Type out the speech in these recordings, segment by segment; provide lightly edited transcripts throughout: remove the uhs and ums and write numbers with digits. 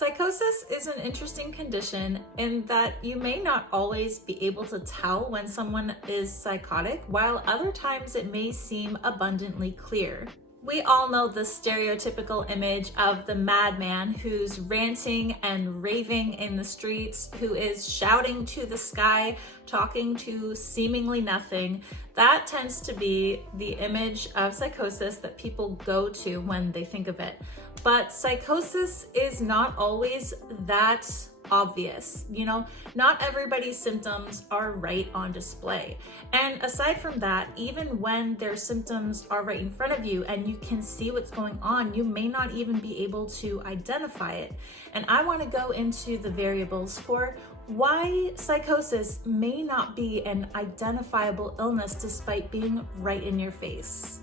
Psychosis is an interesting condition in that you may not always be able to tell when someone is psychotic, while other times it may seem abundantly clear. We all know the stereotypical image of the madman who's ranting and raving in the streets, who is shouting to the sky, talking to seemingly nothing. That tends to be the image of psychosis that people go to when they think of it. But psychosis is not always that obvious. Not everybody's symptoms are right on display. And aside from that, even when their symptoms are right in front of you and you can see what's going on, you may not even be able to identify it. And I want to go into the variables for why psychosis may not be an identifiable illness despite being right in your face.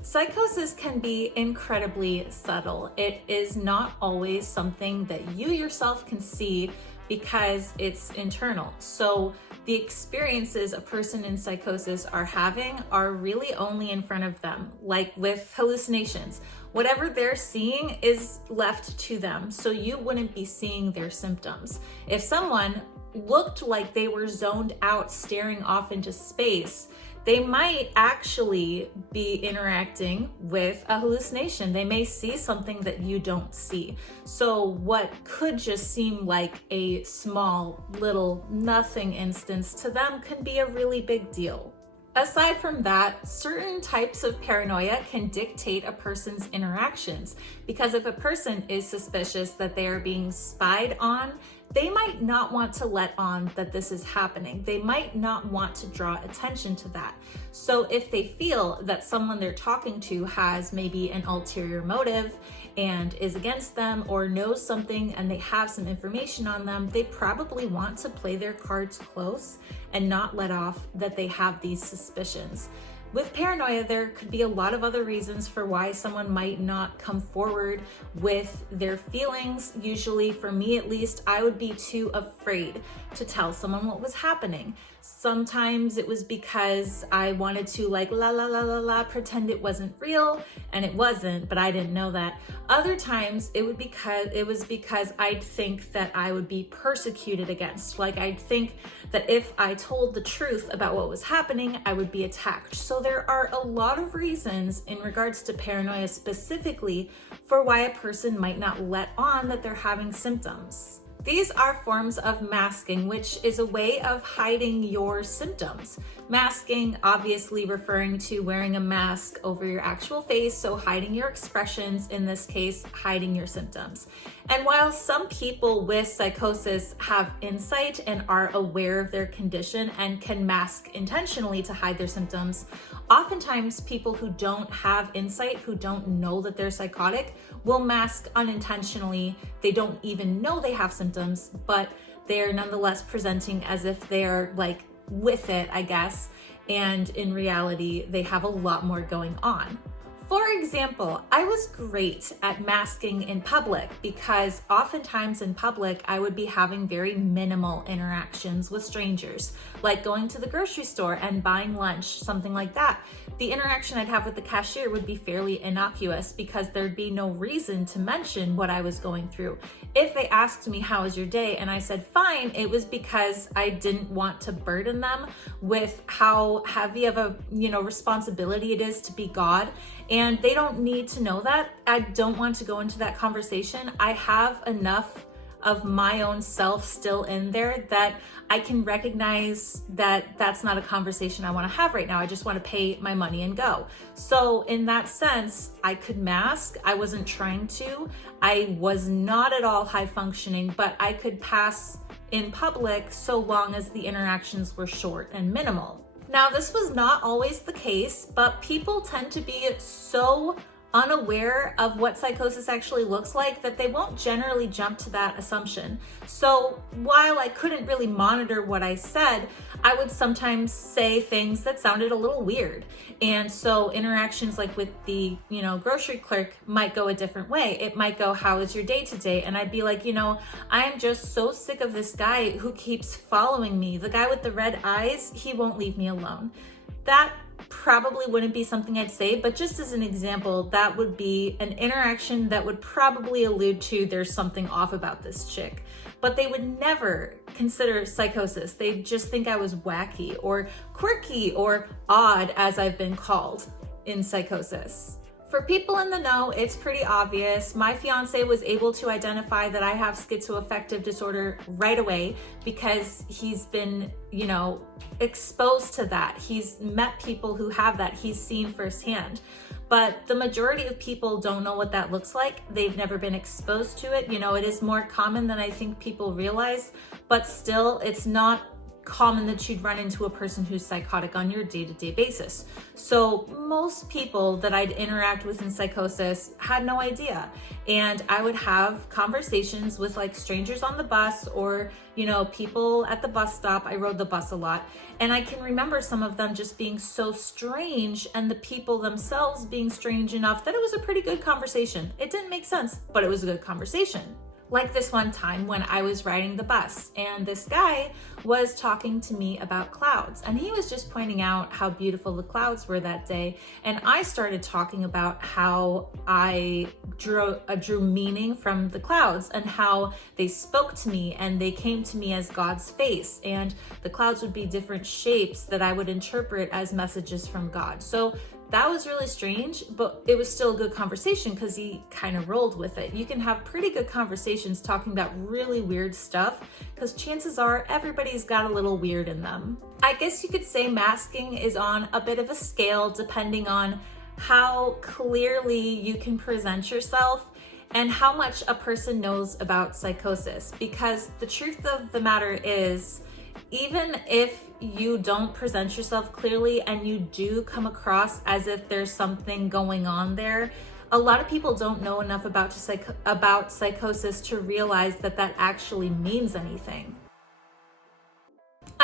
Psychosis can be incredibly subtle. It is not always something that you yourself can see because it's internal. So the experiences a person in psychosis are having are really only in front of them, like with hallucinations. Whatever they're seeing is left to them, so you wouldn't be seeing their symptoms. If someone looked like they were zoned out, staring off into space, they might actually be interacting with a hallucination. They may see something that you don't see. So what could just seem like a small, little, nothing instance to them can be a really big deal. Aside from that, certain types of paranoia can dictate a person's interactions, because if a person is suspicious that they are being spied on, they might not want to let on that this is happening. They might not want to draw attention to that. So if they feel that someone they're talking to has maybe an ulterior motive and is against them or knows something and they have some information on them, they probably want to play their cards close and not let off that they have these suspicions. With paranoia, there could be a lot of other reasons for why someone might not come forward with their feelings. Usually, for me at least, I would be too afraid to tell someone what was happening. Sometimes it was because I wanted to pretend it wasn't real, and it wasn't, but I didn't know that. Other times it was because I'd think that I would be persecuted against. Like I'd think that if I told the truth about what was happening, I would be attacked. So there are a lot of reasons in regards to paranoia specifically for why a person might not let on that they're having symptoms. These are forms of masking, which is a way of hiding your symptoms. Masking, obviously referring to wearing a mask over your actual face, so hiding your expressions, in this case, hiding your symptoms. And while some people with psychosis have insight and are aware of their condition and can mask intentionally to hide their symptoms, oftentimes people who don't have insight, who don't know that they're psychotic, will mask unintentionally. They don't even know they have symptoms, but they're nonetheless presenting as if they're like with it, I guess, and in reality, they have a lot more going on. For example, I was great at masking in public because oftentimes in public, I would be having very minimal interactions with strangers, like going to the grocery store and buying lunch, something like that. The interaction I'd have with the cashier would be fairly innocuous because there'd be no reason to mention what I was going through. If they asked me, "How was your day?" and I said, "Fine," it was because I didn't want to burden them with how heavy of a, responsibility it is to be God. And they don't need to know that. I don't want to go into that conversation. I have enough of my own self still in there that I can recognize that that's not a conversation I want to have right now. I just want to pay my money and go. So in that sense, I could mask. I wasn't trying to. I was not at all high functioning, but I could pass in public so long as the interactions were short and minimal. Now, this was not always the case, but people tend to be so unaware of what psychosis actually looks like that they won't generally jump to that assumption. So while I couldn't really monitor what I said, I would sometimes say things that sounded a little weird. And so interactions like with the, grocery clerk might go a different way. It might go, "How is your day today?" And I'd be like, I am just so sick of this guy who keeps following me. The guy with the red eyes, he won't leave me alone. That probably wouldn't be something I'd say, but just as an example, that would be an interaction that would probably allude to there's something off about this chick. But they would never consider psychosis. They'd just think I was wacky or quirky or odd, as I've been called in psychosis. For people in the know, it's pretty obvious. My fiance was able to identify that I have schizoaffective disorder right away because he's been, exposed to that. He's met people who have that. He's seen firsthand. But the majority of people don't know what that looks like. They've never been exposed to it. It is more common than I think people realize, but still it's not common that you'd run into a person who's psychotic on your day-to-day basis. So most people that I'd interact with in psychosis had no idea. And I would have conversations with like strangers on the bus or, people at the bus stop. I rode the bus a lot. And I can remember some of them just being so strange and the people themselves being strange enough that it was a pretty good conversation. It didn't make sense, but it was a good conversation. Like this one time when I was riding the bus and this guy was talking to me about clouds, and he was just pointing out how beautiful the clouds were that day. And I started talking about how I drew meaning from the clouds and how they spoke to me and they came to me as God's face, and the clouds would be different shapes that I would interpret as messages from God. So that was really strange, but it was still a good conversation because he kind of rolled with it. You can have pretty good conversations talking about really weird stuff because chances are everybody's got a little weird in them. I guess you could say masking is on a bit of a scale depending on how clearly you can present yourself and how much a person knows about psychosis. Because the truth of the matter is, even if you don't present yourself clearly and you do come across as if there's something going on there, a lot of people don't know enough about psychosis to realize that that actually means anything.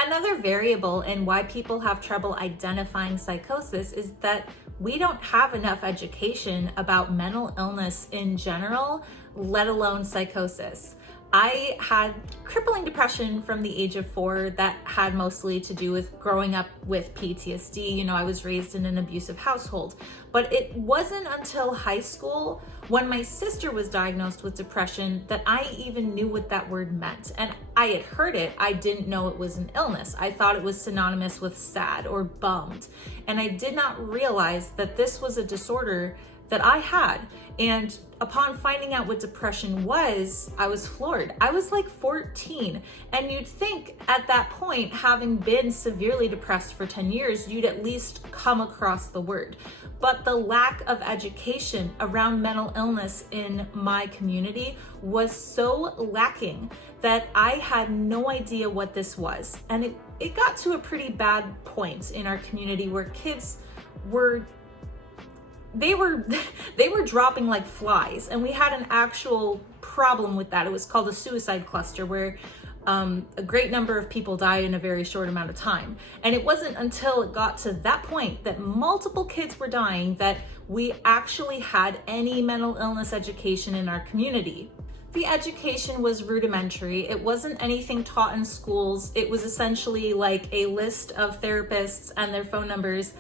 Another variable in why people have trouble identifying psychosis is that we don't have enough education about mental illness in general, let alone psychosis. I had crippling depression from the age of 4 that had mostly to do with growing up with PTSD. I was raised in an abusive household, but it wasn't until high school when my sister was diagnosed with depression that I even knew what that word meant. And I had heard it. I didn't know it was an illness. I thought it was synonymous with sad or bummed. And I did not realize that this was a disorder that I had. And upon finding out what depression was, I was floored. I was like 14. And you'd think at that point, having been severely depressed for 10 years, you'd at least come across the word. But the lack of education around mental illness in my community was so lacking that I had no idea what this was. And it got to a pretty bad point in our community where kids were dropping like flies, and we had an actual problem with that. It was called a suicide cluster, where a great number of people die in a very short amount of time. And it wasn't until it got to that point that multiple kids were dying that we actually had any mental illness education in our community. The education was rudimentary. It wasn't anything taught in schools. It was essentially like a list of therapists and their phone numbers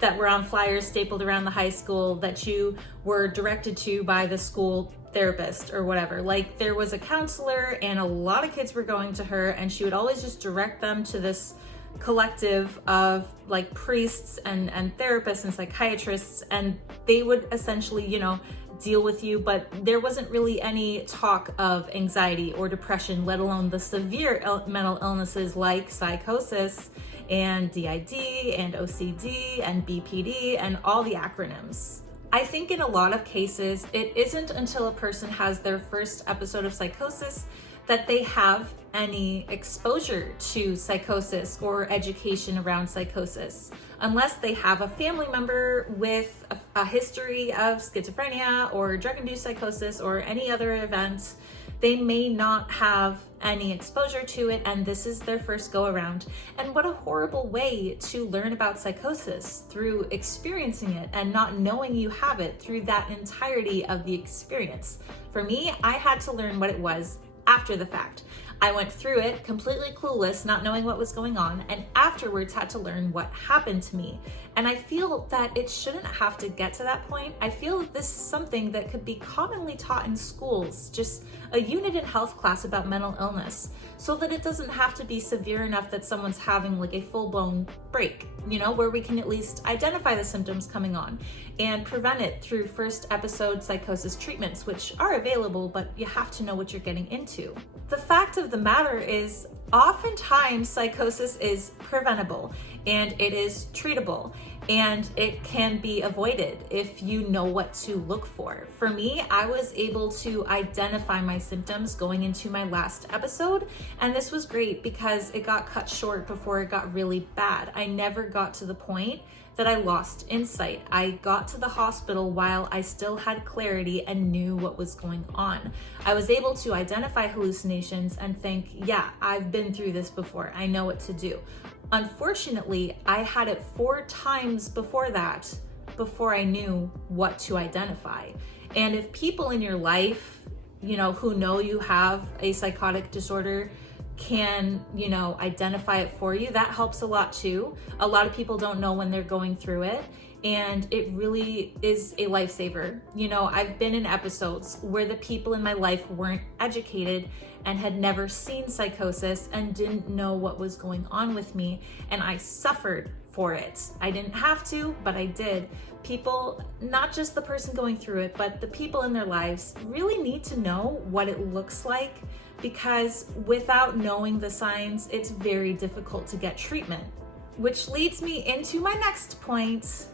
that were on flyers stapled around the high school that you were directed to by the school therapist or whatever. Like, there was a counselor and a lot of kids were going to her, and she would always just direct them to this collective of like priests and therapists and psychiatrists, and they would essentially, deal with you, but there wasn't really any talk of anxiety or depression, let alone the severe mental illnesses like psychosis and DID and OCD and BPD and all the acronyms. I think in a lot of cases, it isn't until a person has their first episode of psychosis that they have any exposure to psychosis or education around psychosis, unless they have a family member with a history of schizophrenia or drug-induced psychosis or any other event. They may not have any exposure to it, and this is their first go around. And what a horrible way to learn about psychosis, through experiencing it and not knowing you have it through that entirety of the experience. For me, I had to learn what it was after the fact. I went through it completely clueless, not knowing what was going on, and afterwards had to learn what happened to me. And I feel that it shouldn't have to get to that point. I feel that this is something that could be commonly taught in schools, just a unit in health class about mental illness, so that it doesn't have to be severe enough that someone's having like a full-blown break, where we can at least identify the symptoms coming on and prevent it through first episode psychosis treatments, which are available, but you have to know what you're getting into. The fact of the matter is, oftentimes psychosis is preventable and it is treatable, and it can be avoided if you know what to look for. For me, I was able to identify my symptoms going into my last episode, and this was great because it got cut short before it got really bad. I never got to the point that I lost insight. I got to the hospital while I still had clarity and knew what was going on. I was able to identify hallucinations and think, yeah, I've been through this before. I know what to do. Unfortunately, I had it 4 times before that, before I knew what to identify. And if people in your life, who know you have a psychotic disorder, can, identify it for you, that helps a lot too. A lot of people don't know when they're going through it, and it really is a lifesaver. I've been in episodes where the people in my life weren't educated and had never seen psychosis and didn't know what was going on with me, and I suffered for it. I didn't have to, but I did. People, not just the person going through it, but the people in their lives really need to know what it looks like, because without knowing the signs, it's very difficult to get treatment. Which leads me into my next point.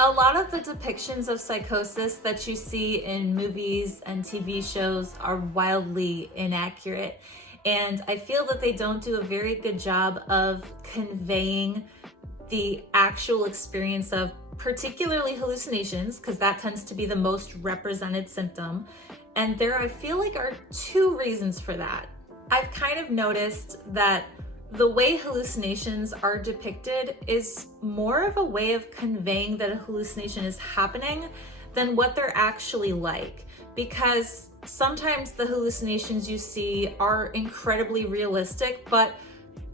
A lot of the depictions of psychosis that you see in movies and TV shows are wildly inaccurate. And I feel that they don't do a very good job of conveying the actual experience of particularly hallucinations, because that tends to be the most represented symptom. And there, I feel like, are 2 reasons for that. I've kind of noticed that the way hallucinations are depicted is more of a way of conveying that a hallucination is happening than what they're actually like. Because sometimes the hallucinations you see are incredibly realistic, but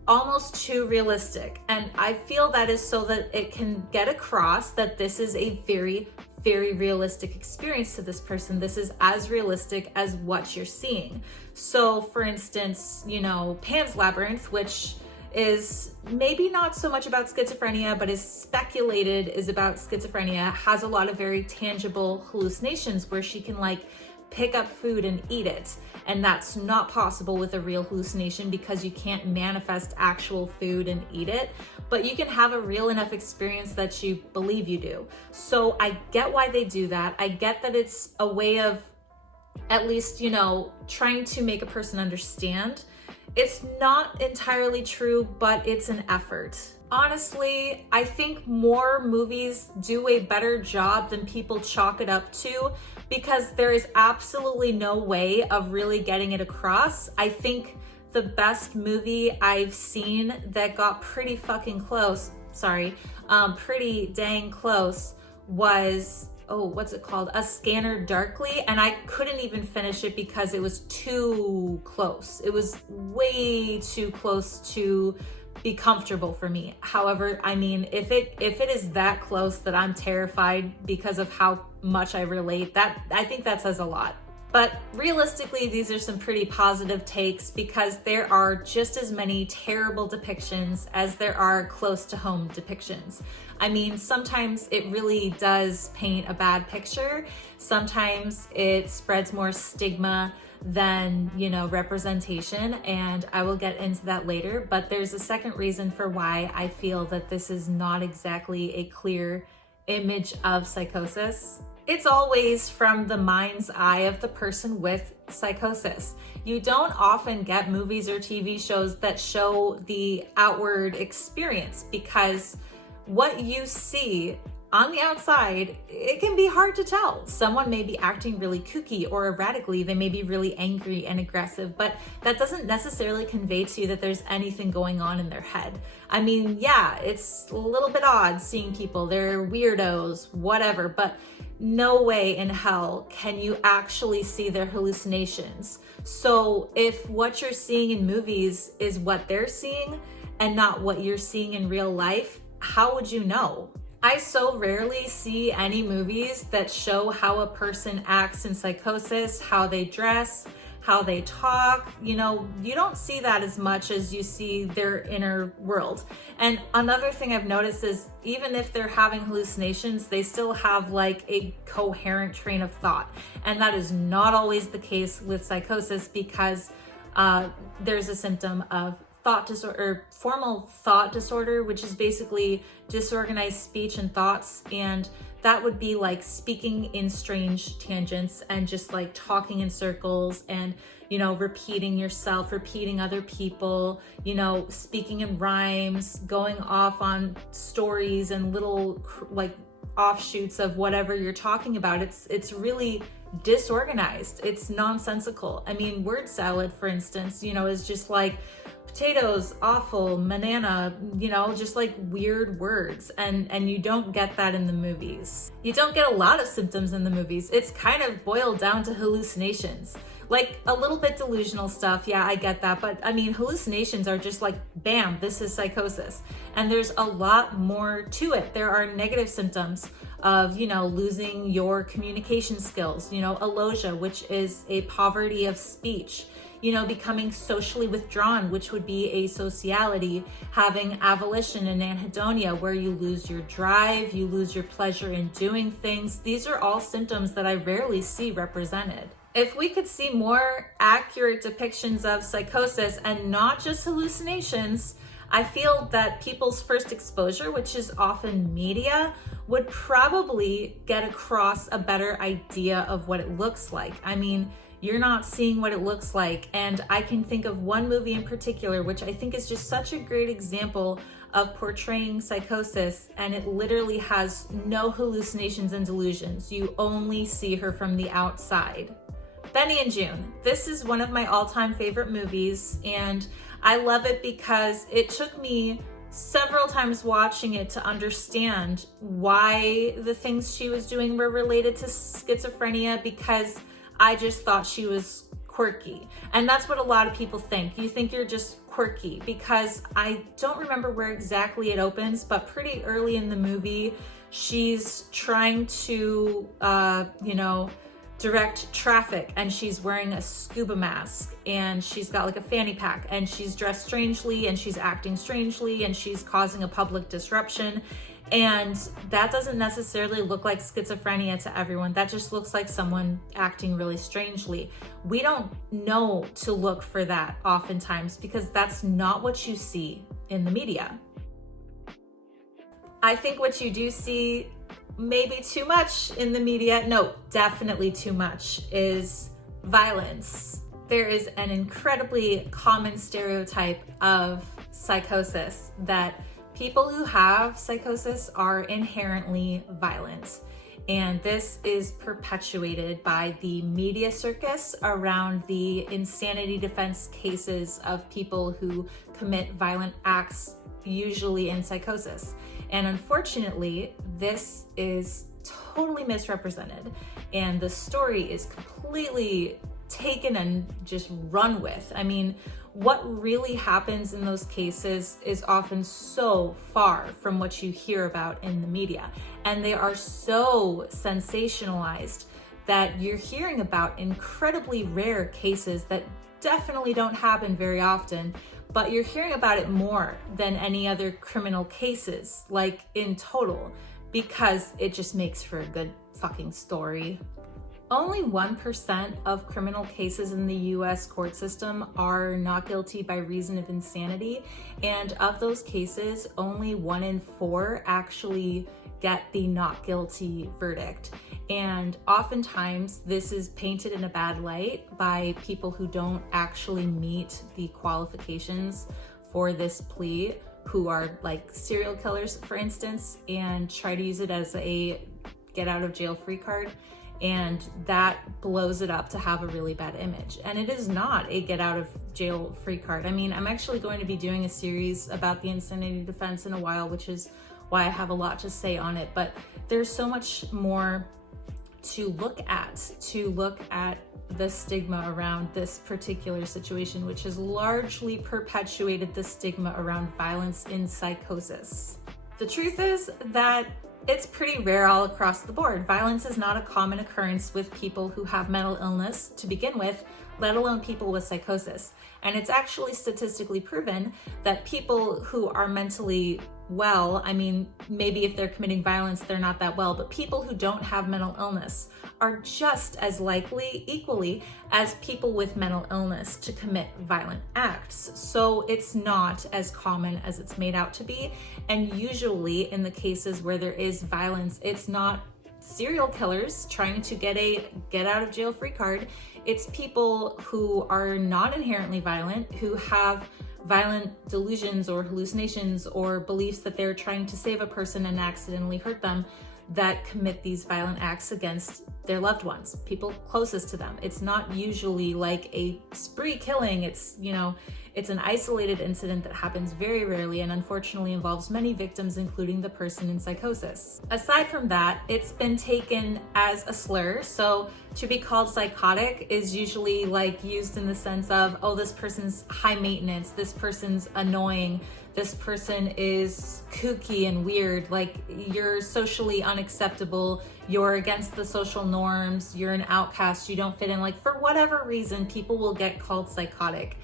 almost too realistic. And I feel that is so that it can get across that this is a very, very realistic experience to this person. This is as realistic as what you're seeing. So for instance, Pan's Labyrinth, which is maybe not so much about schizophrenia, but is speculated is about schizophrenia, has a lot of very tangible hallucinations where she can pick up food and eat it. And that's not possible with a real hallucination because you can't manifest actual food and eat it, but you can have a real enough experience that you believe you do. So I get why they do that. I get that it's a way of at least, trying to make a person understand. It's not entirely true, but it's an effort. Honestly, I think more movies do a better job than people chalk it up to, because there is absolutely no way of really getting it across. I think the best movie I've seen that got pretty fucking close, pretty dang close, was, what's it called? A Scanner Darkly. And I couldn't even finish it because it was too close. It was way too close to be comfortable for me. However, if it is that close that I'm terrified because of how much I relate, I think that says a lot. But realistically, these are some pretty positive takes because there are just as many terrible depictions as there are close to home depictions. Sometimes it really does paint a bad picture. Sometimes it spreads more stigma than, representation, and I will get into that later. But there's a second reason for why I feel that this is not exactly a clear image of psychosis. It's always from the mind's eye of the person with psychosis. You don't often get movies or TV shows that show the outward experience, because what you see on the outside, it can be hard to tell. Someone may be acting really kooky or erratically. They may be really angry and aggressive, but that doesn't necessarily convey to you that there's anything going on in their head. I mean, yeah, it's a little bit odd seeing people, they're weirdos, whatever, but no way in hell can you actually see their hallucinations. So if what you're seeing in movies is what they're seeing and not what you're seeing in real life, how would you know? I so rarely see any movies that show how a person acts in psychosis, how they dress, how they talk. You know, you don't see that as much as you see their inner world. And another thing I've noticed is even if they're having hallucinations, they still have like a coherent train of thought. And that is not always the case with psychosis because there's a symptom of thought disorder, or formal thought disorder, which is basically disorganized speech and thoughts. And that would be like speaking in strange tangents and just like talking in circles and, you know, repeating yourself, repeating other people, you know, speaking in rhymes, going off on stories and little like offshoots of whatever you're talking about. It's really disorganized. It's nonsensical. I mean, word salad, for instance, you know, is just like potatoes, awful, banana, you know, just like weird words. And you don't get that in the movies. You don't get a lot of symptoms in the movies. It's kind of boiled down to hallucinations. Like a little bit delusional stuff, yeah, I get that. But I mean, hallucinations are just like, bam, this is psychosis. And there's a lot more to it. There are negative symptoms of, you know, losing your communication skills, you know, alogia, which is a poverty of speech, you know, becoming socially withdrawn, which would be asociality, having avolition and anhedonia, where you lose your drive, you lose your pleasure in doing things. These are all symptoms that I rarely see represented. If we could see more accurate depictions of psychosis and not just hallucinations, I feel that people's first exposure, which is often media, would probably get across a better idea of what it looks like. I mean, you're not seeing what it looks like. And I can think of one movie in particular, which I think is just such a great example of portraying psychosis. And it literally has no hallucinations and delusions. You only see her from the outside. Benny and June. This is one of my all-time favorite movies. And I love it because it took me several times watching it to understand why the things she was doing were related to schizophrenia, because I just thought she was quirky. And that's what a lot of people think. You think you're just quirky, because I don't remember where exactly it opens, but pretty early in the movie, she's trying to, direct traffic, and she's wearing a scuba mask, and she's got like a fanny pack, and she's dressed strangely, and she's acting strangely, and she's causing a public disruption. And that doesn't necessarily look like schizophrenia to everyone. That just looks like someone acting really strangely. We don't know to look for that oftentimes because that's not what you see in the media. I think what you do see, maybe too much in the media, no, definitely too much, is violence. There is an incredibly common stereotype of psychosis that people who have psychosis are inherently violent. And this is perpetuated by the media circus around the insanity defense cases of people who commit violent acts, usually in psychosis. And unfortunately, this is totally misrepresented. And the story is completely taken and just run with. I mean, what really happens in those cases is often so far from what you hear about in the media. And they are so sensationalized that you're hearing about incredibly rare cases that definitely don't happen very often, but you're hearing about it more than any other criminal cases, like in total, because it just makes for a good fucking story. Only 1% of criminal cases in the US court system are not guilty by reason of insanity. And of those cases, only 1 in 4 actually get the not guilty verdict. And oftentimes this is painted in a bad light by people who don't actually meet the qualifications for this plea, who are like serial killers, for instance, and try to use it as a get out of jail free card. And that blows it up to have a really bad image. And it is not a get out of jail free card. I mean, I'm actually going to be doing a series about the insanity defense in a while, which is why I have a lot to say on it. But there's so much more to look at the stigma around this particular situation, which has largely perpetuated the stigma around violence in psychosis. The truth is that it's pretty rare all across the board. Violence is not a common occurrence with people who have mental illness to begin with, let alone people with psychosis. And it's actually statistically proven that people who are mentally well, I mean, maybe if they're committing violence, they're not that well, but people who don't have mental illness are just as likely, equally, as people with mental illness to commit violent acts. So it's not as common as it's made out to be. And usually in the cases where there is violence, it's not serial killers trying to get a get out of jail free card. It's people who are not inherently violent, who have violent delusions or hallucinations or beliefs that they're trying to save a person and accidentally hurt them, that commit these violent acts against their loved ones, people closest to them. It's not usually like a spree killing. It's, you know, it's an isolated incident that happens very rarely and unfortunately involves many victims, including the person in psychosis. Aside from that, it's been taken as a slur. So to be called psychotic is usually like used in the sense of, oh, this person's high maintenance, this person's annoying, this person is kooky and weird, like you're socially unacceptable, you're against the social norms, you're an outcast, you don't fit in. Like for whatever reason, people will get called psychotic.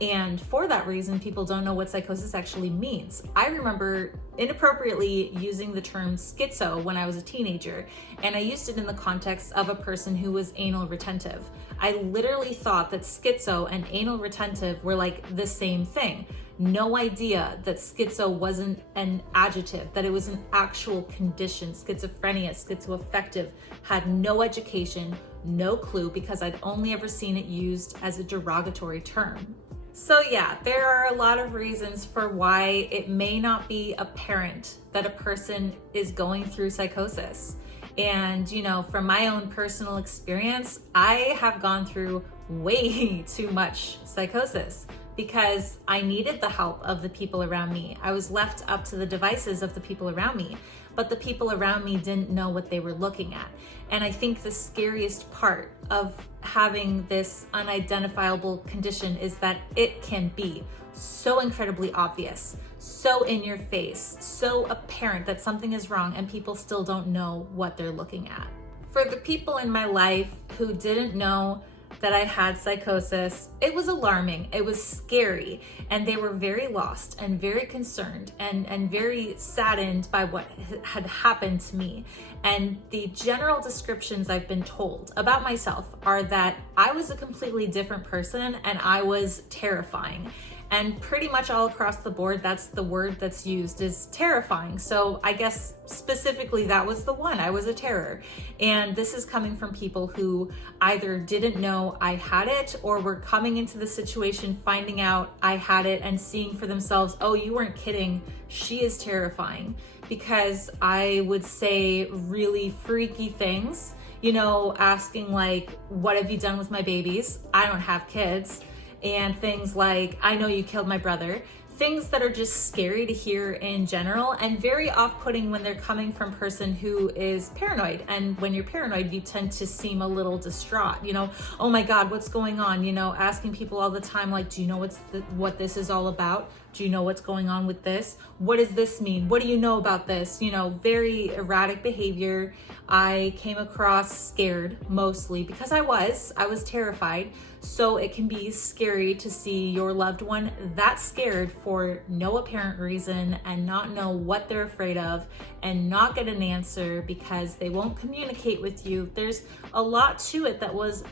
And for that reason, people don't know what psychosis actually means. I remember inappropriately using the term schizo when I was a teenager, and I used it in the context of a person who was anal retentive. I literally thought that schizo and anal retentive were like the same thing. No idea that schizo wasn't an adjective, that it was an actual condition. Schizophrenia, schizoaffective, had no education, no clue, because I'd only ever seen it used as a derogatory term. So yeah, there are a lot of reasons for why it may not be apparent that a person is going through psychosis. And, you know, from my own personal experience, I have gone through way too much psychosis because I needed the help of the people around me. I was left up to the devices of the people around me, but the people around me didn't know what they were looking at. And I think the scariest part of having this unidentifiable condition is that it can be so incredibly obvious, so in your face, so apparent that something is wrong and people still don't know what they're looking at. For the people in my life who didn't know that I had psychosis, it was alarming, it was scary, and they were very lost and very concerned and very saddened by what had happened to me. And the general descriptions I've been told about myself are that I was a completely different person and I was terrifying. And pretty much all across the board, that's the word that's used, is terrifying. So I guess specifically that was the one. I was a terror. And this is coming from people who either didn't know I had it or were coming into the situation, finding out I had it and seeing for themselves, oh, you weren't kidding, she is terrifying. Because I would say really freaky things, you know, asking like, what have you done with my babies? I don't have kids. And things like, I know you killed my brother. Things that are just scary to hear in general and very off-putting when they're coming from a person who is paranoid. And when you're paranoid, you tend to seem a little distraught, you know, oh my God, what's going on? You know, asking people all the time, like, do you know what this is all about? Do you know what's going on with this? What does this mean? What do you know about this? You know, very erratic behavior. I came across scared mostly because I was terrified. So it can be scary to see your loved one that scared for no apparent reason and not know what they're afraid of and not get an answer because they won't communicate with you. There's a lot to it that was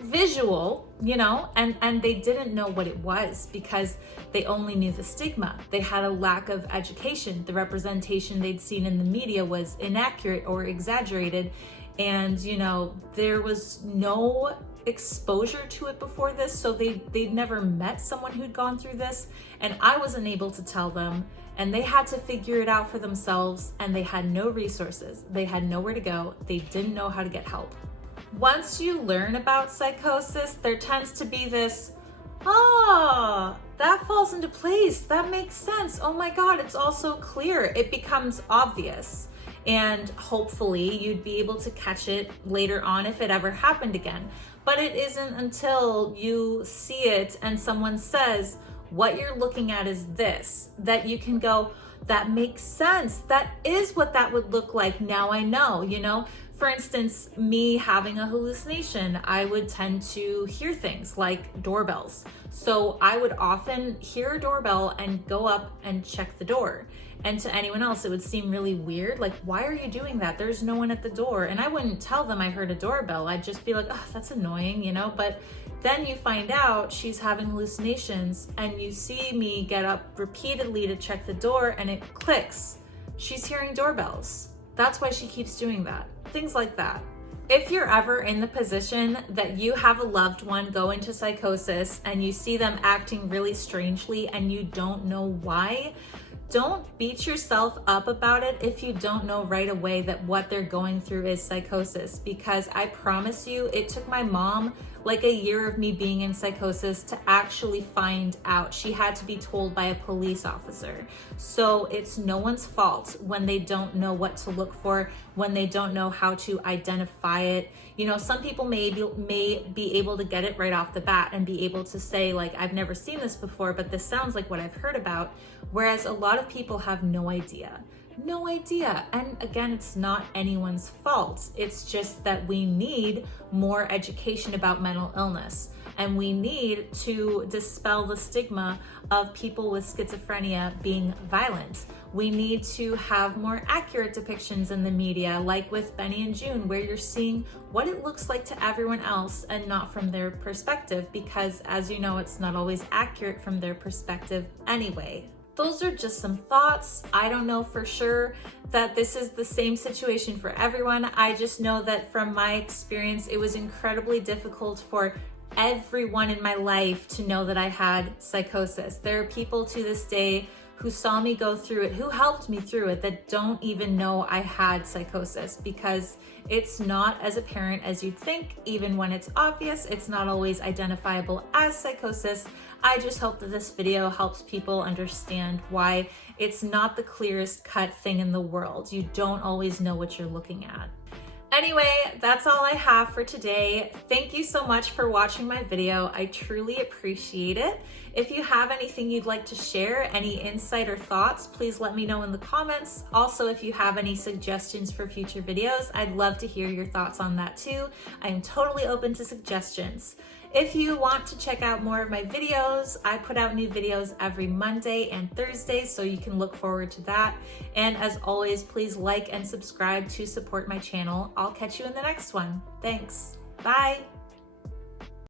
visual, you know, and they didn't know what it was because they only knew the stigma. They had a lack of education. The representation they'd seen in the media was inaccurate or exaggerated. And, you know, there was no exposure to it before this, so they'd never met someone who'd gone through this, and I wasn't able to tell them, and they had to figure it out for themselves, and they had no resources. They had nowhere to go. They didn't know how to get help. Once you learn about psychosis, there tends to be this, that falls into place. That makes sense. Oh my God, it's all so clear. It becomes obvious. And hopefully you'd be able to catch it later on if it ever happened again. But it isn't until you see it and someone says, what you're looking at is this, that you can go, that makes sense. That is what that would look like. Now I know, you know. For instance, me having a hallucination, I would tend to hear things like doorbells. So I would often hear a doorbell and go up and check the door. And to anyone else, it would seem really weird. Like, why are you doing that? There's no one at the door. And I wouldn't tell them I heard a doorbell. I'd just be like, oh, that's annoying, you know? But then you find out she's having hallucinations and you see me get up repeatedly to check the door and it clicks. She's hearing doorbells. That's why she keeps doing that. Things like that. If you're ever in the position that you have a loved one go into psychosis and you see them acting really strangely and you don't know why, don't beat yourself up about it if you don't know right away that what they're going through is psychosis, because I promise you, it took my mom like a year of me being in psychosis to actually find out. She had to be told by a police officer. So it's no one's fault when they don't know what to look for, when they don't know how to identify it. You know, some people may be able to get it right off the bat and be able to say, like, I've never seen this before, but this sounds like what I've heard about. Whereas a lot of people have no idea. No idea. And again, it's not anyone's fault. It's just that we need more education about mental illness. And we need to dispel the stigma of people with schizophrenia being violent. We need to have more accurate depictions in the media, like with Benny and June, where you're seeing what it looks like to everyone else and not from their perspective, because as you know, it's not always accurate from their perspective anyway. Those are just some thoughts. I don't know for sure that this is the same situation for everyone. I just know that from my experience, it was incredibly difficult for everyone in my life to know that I had psychosis. There are people to this day who saw me go through it, who helped me through it, that don't even know I had psychosis, because it's not as apparent as you'd think. Even when it's obvious, it's not always identifiable as psychosis. I just hope that this video helps people understand why it's not the clearest cut thing in the world. You don't always know what you're looking at. Anyway, that's all I have for today. Thank you so much for watching my video. I truly appreciate it. If you have anything you'd like to share, any insight or thoughts, please let me know in the comments. Also, if you have any suggestions for future videos, I'd love to hear your thoughts on that too. I am totally open to suggestions. If you want to check out more of my videos, I put out new videos every Monday and Thursday, so you can look forward to that. And as always, please like and subscribe to support my channel. I'll catch you in the next one. Thanks. Bye.